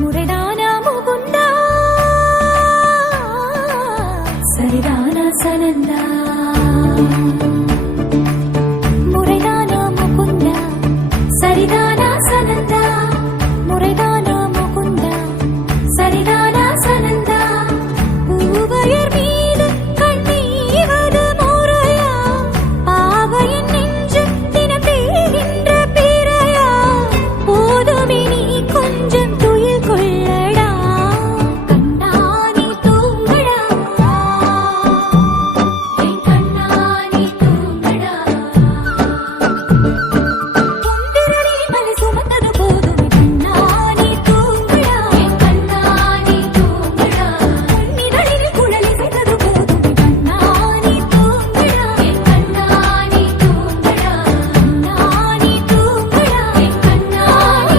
முறைதானா முகுந்தா சரிதானா சனந்தா முறைதானா முகுந்தா சரிதானா சனந்தா முறைதானா முகுந்தா சரிதானா சனந்தா பூவையர் மீது கண்ணீவது முறையா பாவையின் நெஞ்சு தினம் தேகின்ற பிறையா போதுமே நீ கொஞ்சம் துயில் கொள்ளடா கண்ணானி தூங்கடா என் கண்ணானி தூங்கடா பொந்திரடி மலை சுமந்தது போதும் கண்ணானி தூங்கடா என் கண்ணானி தூங்கடா கண்ணிதழில் குழலி செய்தது போதும் கண்ணானி தூங்கடா என் கண்ணானி தூங்கடா கண்ணானி தூங்கடா என் கண்ணானி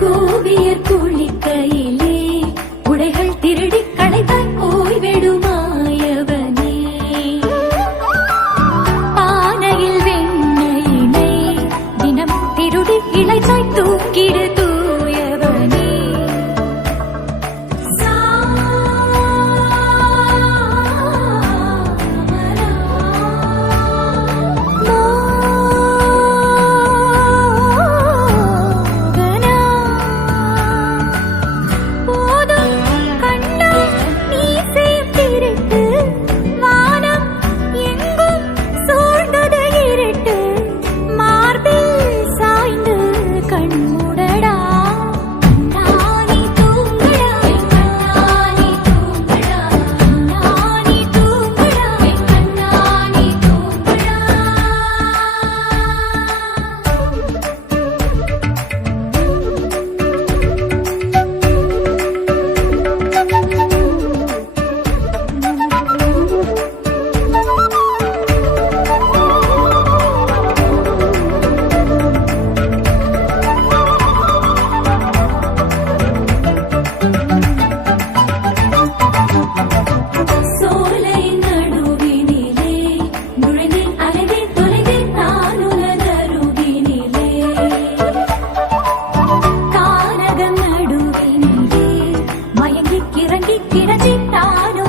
கோபியர் குளிக்கையிலே உடைகள் திருடி களைத்தாய் போய்விடுமாயவனே பானையில் வெண்ணையினை தினமும் திருடி இளைத்தாய் தூக்கிடு தூயவனே போதும் கண்ணா நீ செய்யும் திருட்டு வானம் எங்கும் சூழ்ந்தது இருட்டு மார்பில் சாய்ந்து கண்மூடடா கண்ணானி தூங்கடா கண்ணானி தூங்கடா கண்ணானி தூங்கடா கண்ணானி தூங்கடா சோலை நடுவினிலே நுழைந்தேன் அலைந்தேன் தொலைந்தேன் நான் உனதருகினிலே கானகம் நடுவினிலே மயங்கி கிறங்கி கிடந்தேன் நான்